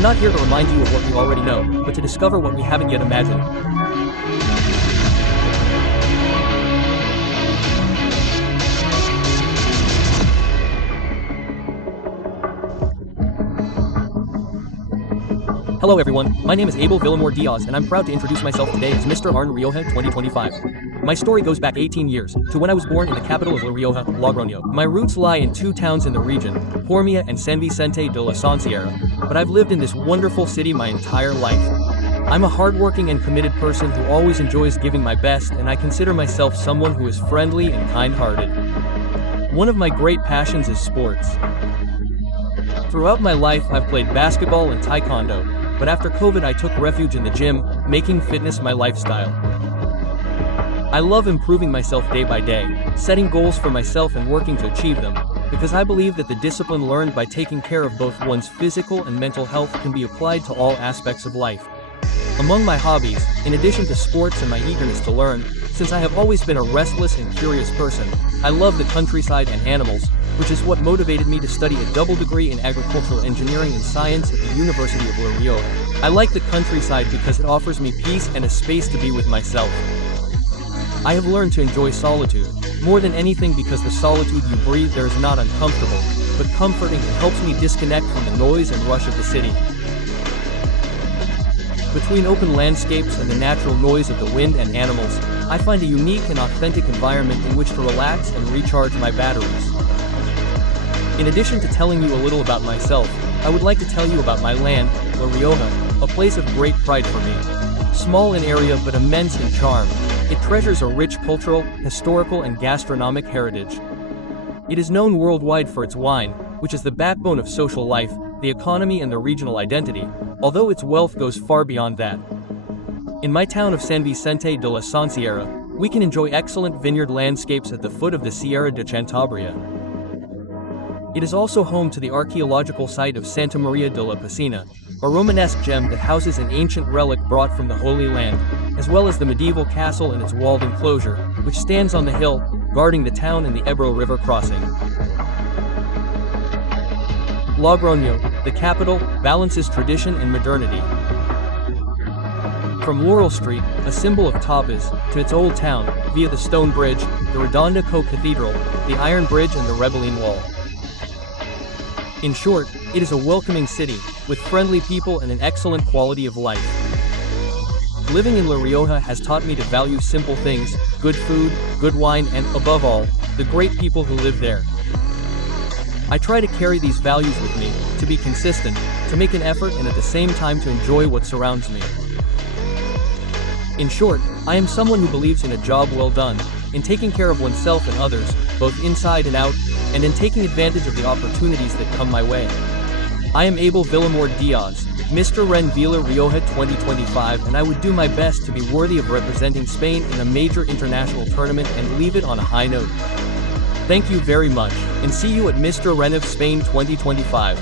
We're not here to remind you of what we already know, but to discover what we haven't yet imagined. Hello everyone, my name is Abel Villamor Diaz and I'm proud to introduce myself today as Mr. RBN Rioja 2025. My story goes back 18 years, to when I was born in the capital of La Rioja, Logroño. My roots lie in two towns in the region, Pormia and San Vicente de la Sierra, but I've lived in this wonderful city my entire life. I'm a hardworking and committed person who always enjoys giving my best, and I consider myself someone who is friendly and kind-hearted. One of my great passions is sports. Throughout my life I've played basketball and taekwondo, but after COVID I took refuge in the gym, making fitness my lifestyle. I love improving myself day by day, setting goals for myself and working to achieve them, because I believe that the discipline learned by taking care of both one's physical and mental health can be applied to all aspects of life. Among my hobbies, in addition to sports and my eagerness to learn, since I have always been a restless and curious person, I love the countryside and animals, which is what motivated me to study a double degree in agricultural engineering and science at the University of La Rioja. I like the countryside because it offers me peace and a space to be with myself. I have learned to enjoy solitude, more than anything because the solitude you breathe there is not uncomfortable, but comforting and helps me disconnect from the noise and rush of the city. Between open landscapes and the natural noise of the wind and animals, I find a unique and authentic environment in which to relax and recharge my batteries. In addition to telling you a little about myself, I would like to tell you about my land, La Rioja, a place of great pride for me. Small in area but immense in charm, it treasures a rich cultural, historical and gastronomic heritage. It is known worldwide for its wine, which is the backbone of social life, the economy and the regional identity, although its wealth goes far beyond that. In my town of San Vicente de la Sierra, we can enjoy excellent vineyard landscapes at the foot of the Sierra de Cantabria. It is also home to the archaeological site of Santa Maria de la Piscina, a Romanesque gem that houses an ancient relic brought from the Holy Land, as well as the medieval castle and its walled enclosure, which stands on the hill, guarding the town and the Ebro River crossing. Logroño, the capital, balances tradition and modernity. From Laurel Street, a symbol of tapas, to its old town, via the Stone Bridge, the Redonda Cathedral, the Iron Bridge and the Rebelline Wall. In short, it is a welcoming city, with friendly people and an excellent quality of life. Living in La Rioja has taught me to value simple things, good food, good wine and, above all, the great people who live there. I try to carry these values with me, to be consistent, to make an effort and at the same time to enjoy what surrounds me. In short, I am someone who believes in a job well done, in taking care of oneself and others, both inside and out, and in taking advantage of the opportunities that come my way. I am Abel Villamor Diaz, Mr. RBN Rioja 2025, and I would do my best to be worthy of representing Spain in a major international tournament and leave it on a high note. Thank you very much, and see you at Mr. RBN Spain 2025.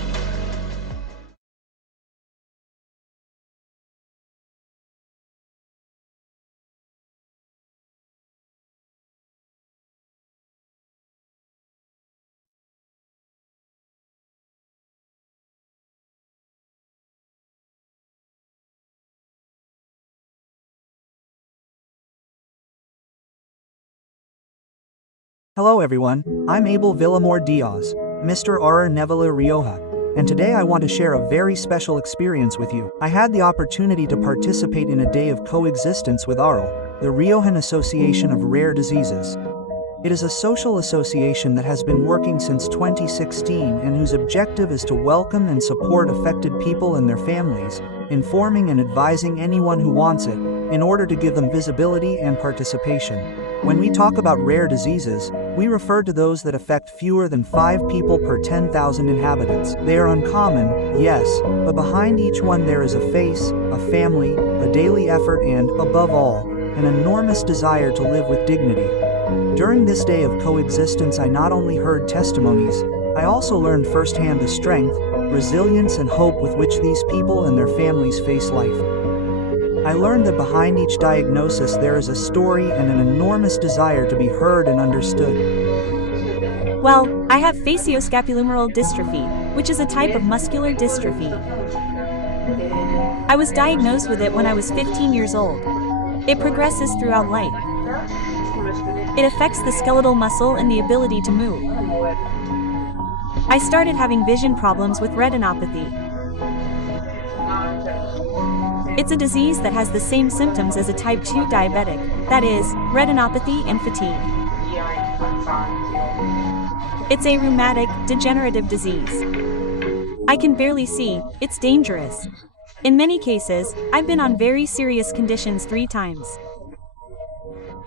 Hello everyone, I'm Abel Villamor Diaz, Mr. RBN Rioja, and today I want to share a very special experience with you. I had the opportunity to participate in a day of coexistence with ARL, the Riojan Association of Rare Diseases. It is a social association that has been working since 2016 and whose objective is to welcome and support affected people and their families, informing and advising anyone who wants it, in order to give them visibility and participation. When we talk about rare diseases, we refer to those that affect fewer than 5 people per 10,000 inhabitants. They are uncommon, yes, but behind each one there is a face, a family, a daily effort and, above all, an enormous desire to live with dignity. During this day of coexistence I not only heard testimonies, I also learned firsthand the strength, resilience and hope with which these people and their families face life. I learned that behind each diagnosis there is a story and an enormous desire to be heard and understood. Well, I have facioscapulohumeral dystrophy, which is a type of muscular dystrophy. I was diagnosed with it when I was 15 years old. It progresses throughout life. It affects the skeletal muscle and the ability to move. I started having vision problems with retinopathy. It's a disease that has the same symptoms as a type 2 diabetic, that is, retinopathy and fatigue. It's a rheumatic, degenerative disease. I can barely see, it's dangerous. In many cases, I've been on very serious conditions 3 times.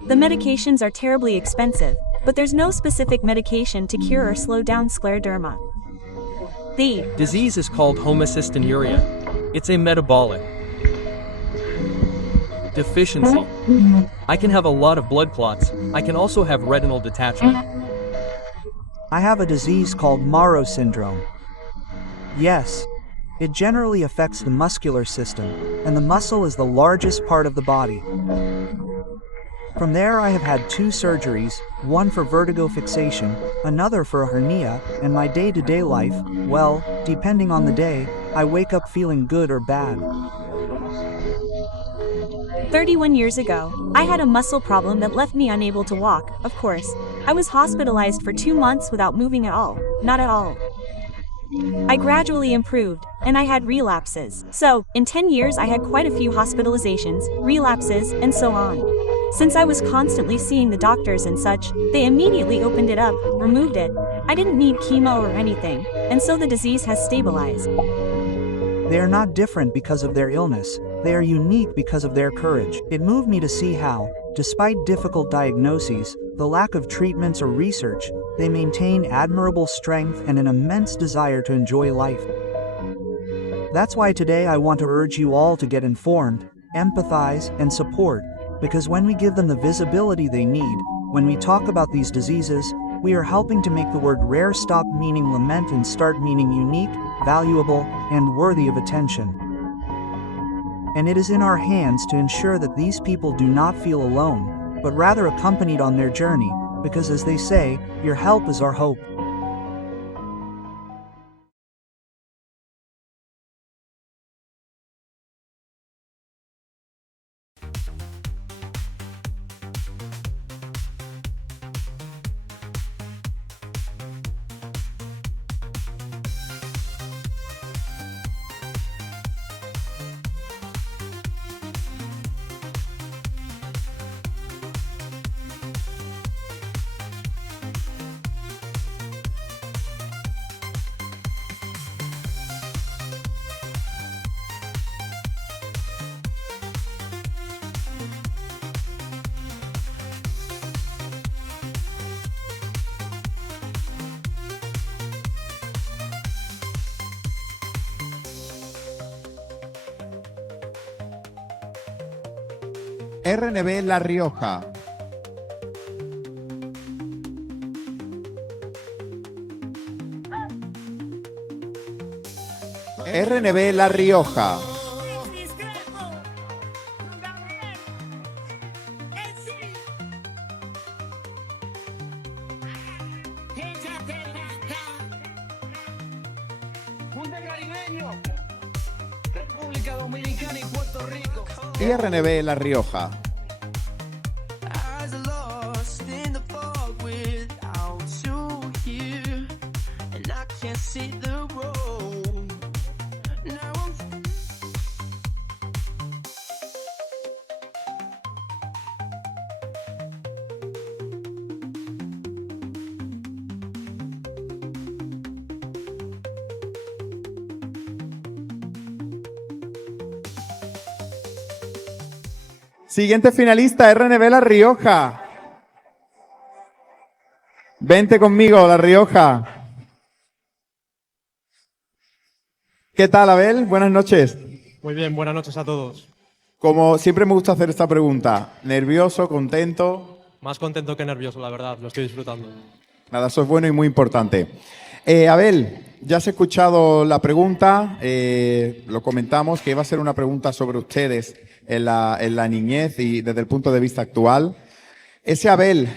The medications are terribly expensive, but there's no specific medication to cure or slow down scleroderma. The disease is called homocystinuria. It's a metabolic deficiency. I can have a lot of blood clots. I can also have retinal detachment. I have a disease called Maro syndrome. Yes. It generally affects the muscular system, and the muscle is the largest part of the body. From there I have had 2 surgeries, one for vertigo fixation, another for a hernia, and my day-to-day life, well, depending on the day, I wake up feeling good or bad. 31 years ago, I had a muscle problem that left me unable to walk, of course. I was hospitalized for 2 months without moving at all, not at all. I gradually improved, and I had relapses. So, in 10 years I had quite a few hospitalizations, relapses, and so on. Since I was constantly seeing the doctors and such, they immediately opened it up, removed it. I didn't need chemo or anything, and so the disease has stabilized. They are not different because of their illness, they are unique because of their courage. It moved me to see how, despite difficult diagnoses, the lack of treatments or research, they maintain admirable strength and an immense desire to enjoy life. That's why today I want to urge you all to get informed, empathize, and support, because when we give them the visibility they need, when we talk about these diseases, we are helping to make the word rare stop meaning lament and start meaning unique, valuable, and worthy of attention. And it is in our hands to ensure that these people do not feel alone, but rather accompanied on their journey, because as they say, your help is our hope. RNB La Rioja. RNB La Rioja. República Dominicana y Puerto Rico. RNB La Rioja. Siguiente finalista, RNB La Rioja. Vente conmigo, La Rioja. ¿Qué tal, Abel? Buenas noches. Muy bien, buenas noches a todos. Como siempre me gusta hacer esta pregunta, ¿nervioso, contento? Más contento que nervioso, la verdad, lo estoy disfrutando. Nada, eso es bueno y muy importante. Abel, ya has escuchado la pregunta, lo comentamos, que iba a ser una pregunta sobre ustedes en la niñez y desde el punto de vista actual. Ese Abel,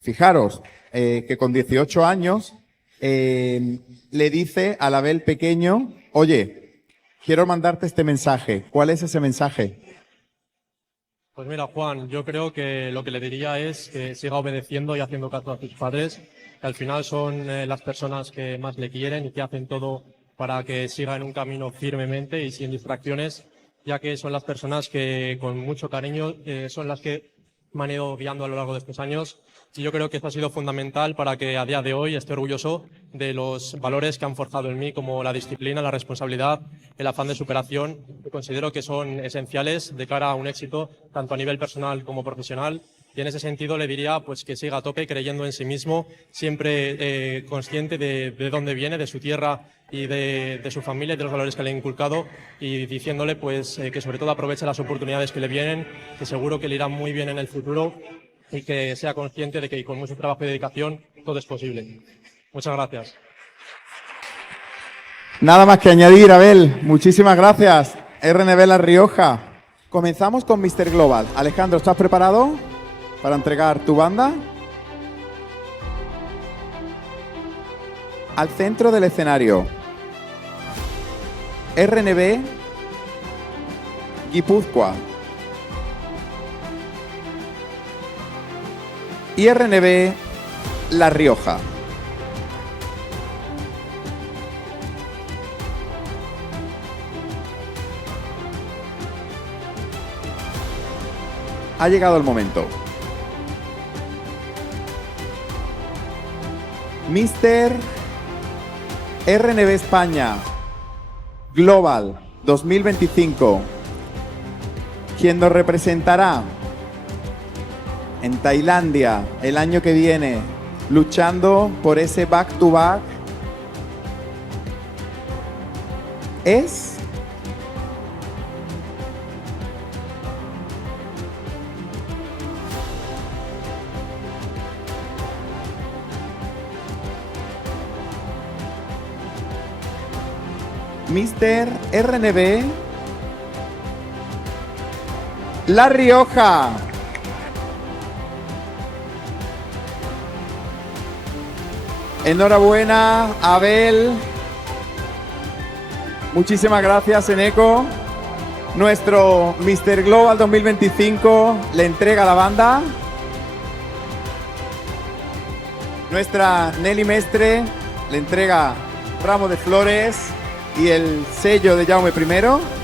fijaros, que con 18 años le dice al Abel pequeño, oye, quiero mandarte este mensaje. ¿Cuál es ese mensaje? Pues mira, Juan, yo creo que lo que le diría es que siga obedeciendo y haciendo caso a sus padres, que al final son las personas que más le quieren y que hacen todo para que siga en un camino firmemente y sin distracciones, ya que son las personas que con mucho cariño son las que me han ido guiando a lo largo de estos años. Y yo creo que esto ha sido fundamental para que a día de hoy esté orgulloso de los valores que han forjado en mí, como la disciplina, la responsabilidad, el afán de superación, que considero que son esenciales de cara a un éxito, tanto a nivel personal como profesional. Y en ese sentido le diría pues que siga a tope, creyendo en sí mismo, siempre consciente de dónde viene, de su tierra y de su familia y de los valores que le he inculcado, y diciéndole pues que sobre todo aproveche las oportunidades que le vienen, que seguro que le irá muy bien en el futuro y que sea consciente de que con mucho trabajo y dedicación todo es posible. Muchas gracias. Nada más que añadir, Abel. Muchísimas gracias. RNB La Rioja. Comenzamos con Mr. Global. Alejandro, ¿estás preparado para entregar tu banda? Al centro del escenario. RNB Guipúzcoa. Y RNB La Rioja. Ha llegado el momento. Mister RNB España Global 2025, quien nos representará en Tailandia el año que viene, luchando por ese back-to-back, es Mister RNB La Rioja. Enhorabuena, Abel. Muchísimas gracias, Eneco. Nuestro Mister Global 2025 le entrega a la banda. Nuestra Nelly Mestre le entrega ramo de flores y el sello de Jaume I.